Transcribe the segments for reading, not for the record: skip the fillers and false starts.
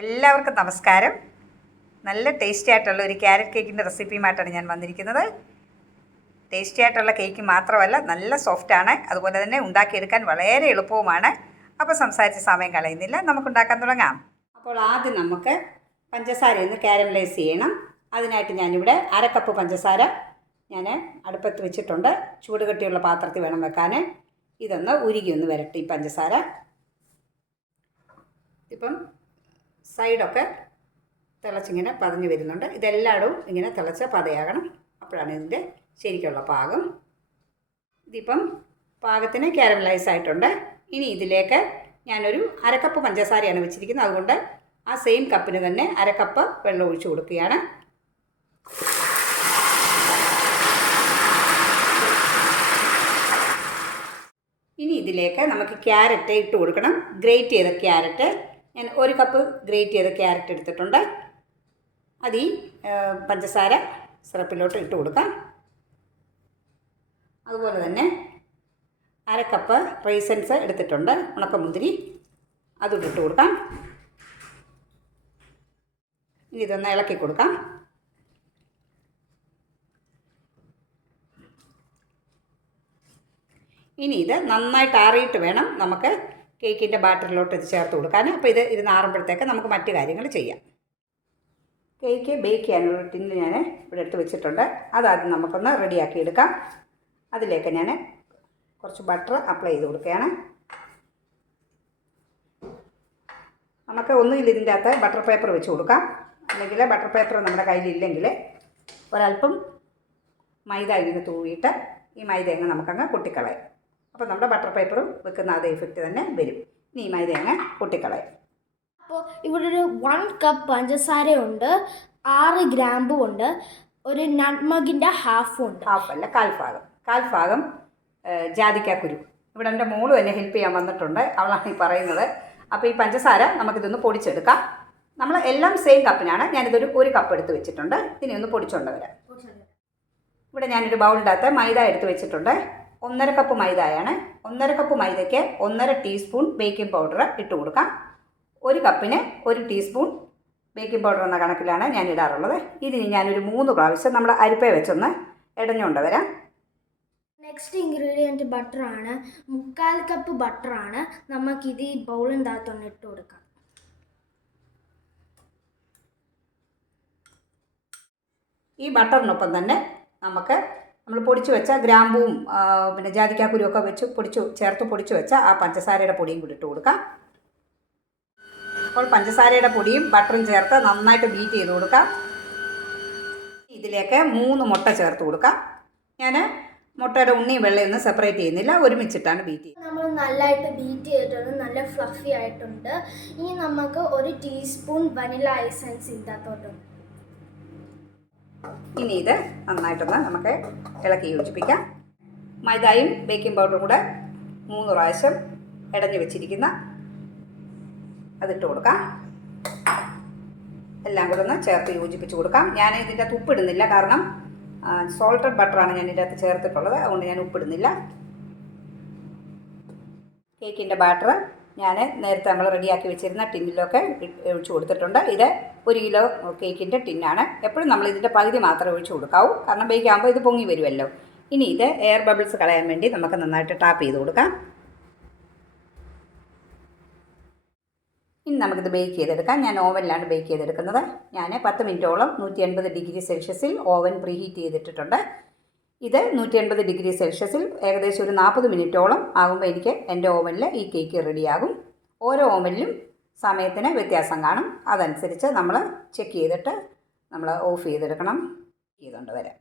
എല്ലാവർക്കും നമസ്കാരം. നല്ല ടേസ്റ്റി ആയിട്ടുള്ള ഒരു ക്യാരറ്റ് കേക്കിൻ്റെ റെസിപ്പിയുമായിട്ടാണ് ഞാൻ വന്നിരിക്കുന്നത്. ടേസ്റ്റി ആയിട്ടുള്ള കേക്ക് മാത്രമല്ല, നല്ല സോഫ്റ്റാണ്. അതുപോലെ തന്നെ ഉണ്ടാക്കിയെടുക്കാൻ വളരെ എളുപ്പവുമാണ്. അപ്പോൾ സംസാരിച്ച് സമയം കളയുന്നില്ല, നമുക്കുണ്ടാക്കാൻ തുടങ്ങാം. അപ്പോൾ ആദ്യം നമുക്ക് പഞ്ചസാര ഒന്ന് കാരമലൈസ് ചെയ്യണം. അതിനായിട്ട് ഞാനിവിടെ 1/2 കപ്പ് പഞ്ചസാര ഞാൻ അടുപ്പത്ത് വെച്ചിട്ടുണ്ട്. ചൂട് കട്ടിയുള്ള പാത്രത്തിൽ വേണം വെക്കാൻ. ഇതൊന്ന് ഉരുകി ഒന്ന് വരട്ടെ ഈ പഞ്ചസാര. ഇപ്പം സൈഡൊക്കെ തിളച്ചിങ്ങനെ പതഞ്ഞ് വരുന്നുണ്ട്. ഇതെല്ലായിടവും ഇങ്ങനെ തിളച്ച പതയാകണം. അപ്പോഴാണ് ഇതിൻ്റെ ശരിക്കുള്ള പാകം. ഇതിപ്പം പാകത്തിന് കാരമലൈസ് ആയിട്ടുണ്ട്. ഇനി ഇതിലേക്ക് ഞാനൊരു 1/2 കപ്പ് പഞ്ചസാരയാണ് വെച്ചിരിക്കുന്നത്. അതുകൊണ്ട് ആ സെയിം കപ്പിന് തന്നെ 1/2 കപ്പ് വെള്ളം ഒഴിച്ച് കൊടുക്കുകയാണ്. ഇനി ഇതിലേക്ക് നമുക്ക് ക്യാരറ്റ് ഇട്ട് കൊടുക്കണം. ഗ്രേറ്റ് ചെയ്ത ക്യാരറ്റ് ഞാൻ 1 കപ്പ് ഗ്രേറ്റ് ചെയ്ത ക്യാരറ്റ് എടുത്തിട്ടുണ്ട്. അത് ഈ പഞ്ചസാര സിറപ്പിലോട്ട് ഇട്ട് കൊടുക്കാം. അതുപോലെ തന്നെ 1/2 കപ്പ് റൈസൻസ് എടുത്തിട്ടുണ്ട്, ഉണക്കമുന്തിരി, അതും ഇട്ട് കൊടുക്കാം. ഇനി ഇതൊന്ന് ഇളക്കി കൊടുക്കാം. ഇനി ഇത് നന്നായിട്ട് ആറിയിട്ട് വേണം നമുക്ക് കേക്കിൻ്റെ ബാറ്ററിലോട്ട് ഇത് ചേർത്ത് കൊടുക്കാൻ. അപ്പോൾ ഇത് ആറുമ്പോഴത്തേക്ക് നമുക്ക് മറ്റു കാര്യങ്ങൾ ചെയ്യാം. കേക്ക് ബേക്ക് ചെയ്യാനുള്ള ടിന്ന് ഞാൻ ഇവിടെ എടുത്ത് വെച്ചിട്ടുണ്ട്. അതാദ്യം നമുക്കൊന്ന് റെഡിയാക്കി എടുക്കാം. അതിലേക്ക് ഞാൻ കുറച്ച് ബട്ടർ അപ്ലൈ ചെയ്ത് കൊടുക്കുകയാണ്. നമുക്ക് ഒന്നുകിൽ ഇതിൻ്റെ അകത്ത് ബട്ടർ പേപ്പർ വെച്ച് കൊടുക്കാം, അല്ലെങ്കിൽ ബട്ടർ പേപ്പർ നമ്മുടെ കയ്യിലില്ലെങ്കിൽ ഒരല്പം മൈദ ഇങ്ങനെ തൂവിയിട്ട് ഈ മൈദ അങ്ങ് നമുക്കങ്ങ് പൊട്ടിക്കളയാം. അപ്പോൾ നമ്മുടെ ബട്ടർ പേപ്പറും വെക്കുന്ന അതേ ഇഫക്റ്റ് തന്നെ വരും. ഇനി ഈ മൈദ അങ്ങ് പൊട്ടിക്കളയാം. അപ്പോൾ ഇവിടെ ഒരു 1 കപ്പ് പഞ്ചസാരയുണ്ട്, 6 ഗ്രാമ്പും ഉണ്ട്, ഒരു നട്ട്മഗിൻ്റെ ഹാഫും ഉണ്ട്. ഹാഫല്ല, കാൽഭാഗം ജാതിക്കാക്കുരു. ഇവിടെ എൻ്റെ മോളും എന്നെ ഹെൽപ്പ് ചെയ്യാൻ വന്നിട്ടുണ്ട്, അവളാണ് ഈ പറയുന്നത്. അപ്പോൾ ഈ പഞ്ചസാര നമുക്കിതൊന്ന് പൊടിച്ചെടുക്കാം. നമ്മൾ എല്ലാം സെയിം കപ്പിനാണ്. ഞാനിതൊരു 1 കപ്പ് എടുത്ത് വെച്ചിട്ടുണ്ട്. ഇനി ഒന്ന് പൊടിച്ചുകൊണ്ട് വരാം. ഇവിടെ ഞാനൊരു ബൗളിൻ്റെ അകത്ത് മൈദ എടുത്ത് വെച്ചിട്ടുണ്ട്. 1/2 കപ്പ് മൈദയാണ്. 1/2 കപ്പ് മൈദയ്ക്ക് 1/2 ടീസ്പൂൺ ബേക്കിംഗ് പൗഡർ ഇട്ട് കൊടുക്കാം. 1 കപ്പിന് 1 ടീസ്പൂൺ ബേക്കിംഗ് പൗഡർ എന്ന കണക്കിലാണ് ഞാൻ ഇടാറുള്ളത്. ഇതിന് ഞാനൊരു 3 പ്രാവശ്യം നമ്മൾ അരിപ്പ വെച്ചൊന്ന് ഇടഞ്ഞുകൊണ്ട് വരാം. നെക്സ്റ്റ് ഇൻഗ്രീഡിയൻറ്റ് ബട്ടറാണ്. 3/4 കപ്പ് ബട്ടറാണ്. നമുക്കിത് ഈ ബൗളിൻ്റെ അകത്തൊന്ന് ഇട്ട് കൊടുക്കാം. ഈ ബട്ടറിനൊപ്പം തന്നെ നമുക്ക് നമ്മൾ പൊടിച്ച് വെച്ച ഗ്രാമ്പൂവും പിന്നെ ജാതിക്കാക്കുരുവൊക്കെ ചേർത്ത് പൊടിച്ച് വെച്ച ആ പഞ്ചസാരയുടെ പൊടിയും കൂടി ഇട്ട് കൊടുക്കാം. അപ്പോൾ പഞ്ചസാരയുടെ പൊടിയും ബട്ടറും ചേർത്ത് നന്നായിട്ട് ബീറ്റ് ചെയ്ത് കൊടുക്കാം. ഇതിലേക്ക് 3 മുട്ട ചേർത്ത് കൊടുക്കാം. ഞാൻ മുട്ടയുടെ ഉണ്ണിയും വെള്ളയൊന്നും സെപ്പറേറ്റ് ചെയ്യുന്നില്ല, ഒരുമിച്ചിട്ടാണ് ബീറ്റ് ചെയ്യുന്നത്. നമ്മൾ നല്ലതായിട്ട് ബീറ്റ് ചെയ്തിട്ടുണ്ട്, നല്ല ഫ്ലഫി ആയിട്ടുണ്ട്. ഇനി നമുക്ക് 1 ടീസ്പൂൺ വനില എസൻസ് ഇതിനകത്തോട്ടുണ്ട്. ഇനി ഇത് നന്നായിട്ടൊന്ന് നമുക്ക് ഇളക്കി യോജിപ്പിക്കാം. മൈദയും ബേക്കിംഗ് പൗഡറും കൂടെ 3 പ്രാവശ്യം ഇടഞ്ഞു വെച്ചിരിക്കുന്ന അതിട്ട് കൊടുക്കാം. എല്ലാം കൂടെ ഒന്ന് ചേർത്ത് യോജിപ്പിച്ച് കൊടുക്കാം. ഞാൻ ഇതിൻ്റെ അകത്ത് ഉപ്പിടുന്നില്ല, കാരണം സോൾട്ടഡ് ബട്ടറാണ് ഞാൻ ഇതിൻ്റെ അകത്ത് ചേർത്തിട്ടുള്ളത്. അതുകൊണ്ട് ഞാൻ ഉപ്പിടുന്നില്ല. കേക്കിൻ്റെ ബാറ്റർ ഞാൻ നേരത്തെ നമ്മൾ റെഡിയാക്കി വെച്ചിരുന്ന ടിന്നിലൊക്കെ ഒഴിച്ച് കൊടുത്തിട്ടുണ്ട്. ഇത് 1 കിലോ കേക്കിൻ്റെ ടിന്നാണ്. എപ്പോഴും നമ്മൾ ഇതിൻ്റെ പകുതി മാത്രമേ ഒഴിച്ച് കൊടുക്കാവൂ, കാരണം ബേക്ക് ആകുമ്പോൾ ഇത് പൊങ്ങി വരുമല്ലോ. ഇനി ഇത് എയർ ബബിൾസ് കളയാൻ വേണ്ടി നമുക്ക് നന്നായിട്ട് ടാപ്പ് ചെയ്ത് കൊടുക്കാം. ഇനി നമുക്കിത് ബേക്ക് ചെയ്തെടുക്കാം. ഞാൻ ഓവനിലാണ് ബേക്ക് ചെയ്തെടുക്കുന്നത്. ഞാൻ 10 മിനിറ്റോളം 180 ഡിഗ്രി സെൽഷ്യസിൽ ഓവൻ പ്രീഹീറ്റ് ചെയ്തിട്ടിട്ടുണ്ട്. ഇത് 180 ഡിഗ്രി സെൽഷ്യസിൽ ഏകദേശം ഒരു 40 മിനിറ്റോളം ആകുമ്പോൾ എനിക്ക് എൻ്റെ ഓവനിൽ ഈ കേക്ക് റെഡിയാകും. ഓരോ ഓവനിലും സമയത്തിന് വ്യത്യാസം കാണും. അതനുസരിച്ച് നമ്മൾ ചെക്ക് ചെയ്തിട്ട് നമ്മൾ ഓഫ് ചെയ്തെടുക്കണം. ചെയ്തുകൊണ്ട് വരാം.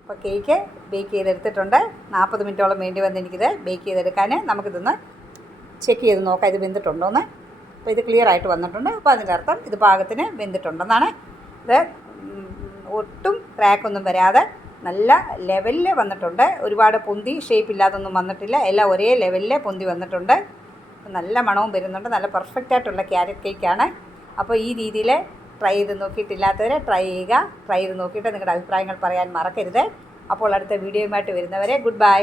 അപ്പോൾ കേക്ക് ബേക്ക് ചെയ്തെടുത്തിട്ടുണ്ട്. 40 മിനിറ്റോളം വേണ്ടി വന്ന് എനിക്കിത് ബേക്ക് ചെയ്തെടുക്കാൻ. നമുക്കിതൊന്ന് ചെക്ക് ചെയ്ത് നോക്കാം ഇത് വെന്തിട്ടുണ്ടോയെന്ന്. അപ്പോൾ ഇത് ക്ലിയർ ആയിട്ട് വന്നിട്ടുണ്ട്. അപ്പോൾ അതിൻ്റെ അർത്ഥം ഇത് പാകത്തിന് വെന്തിട്ടുണ്ടെന്നാണ്. ഇത് ഒട്ടും ക്രാക്കൊന്നും വരാതെ നല്ല ലെവലിൽ വന്നിട്ടുണ്ട്. ഒരുപാട് പൊന്തി ഷേപ്പ് ഇല്ലാതൊന്നും വന്നിട്ടില്ല. എല്ലാം ഒരേ ലെവലിൽ പൊന്തി വന്നിട്ടുണ്ട്. നല്ല മണവും വരുന്നുണ്ട്. നല്ല പെർഫെക്റ്റ് ആയിട്ടുള്ള ക്യാരറ്റ് കേക്കാണ്. അപ്പോൾ ഈ രീതിയിൽ ട്രൈ ചെയ്ത് നോക്കിയിട്ടില്ലാത്തവരെ ട്രൈ ചെയ്യുക. ട്രൈ ചെയ്ത് നോക്കിയിട്ട് നിങ്ങളുടെ അഭിപ്രായങ്ങൾ പറയാൻ മറക്കരുത്. അപ്പോൾ അടുത്ത വീഡിയോയുമായിട്ട് വരുന്നവരെ ഗുഡ് ബൈ.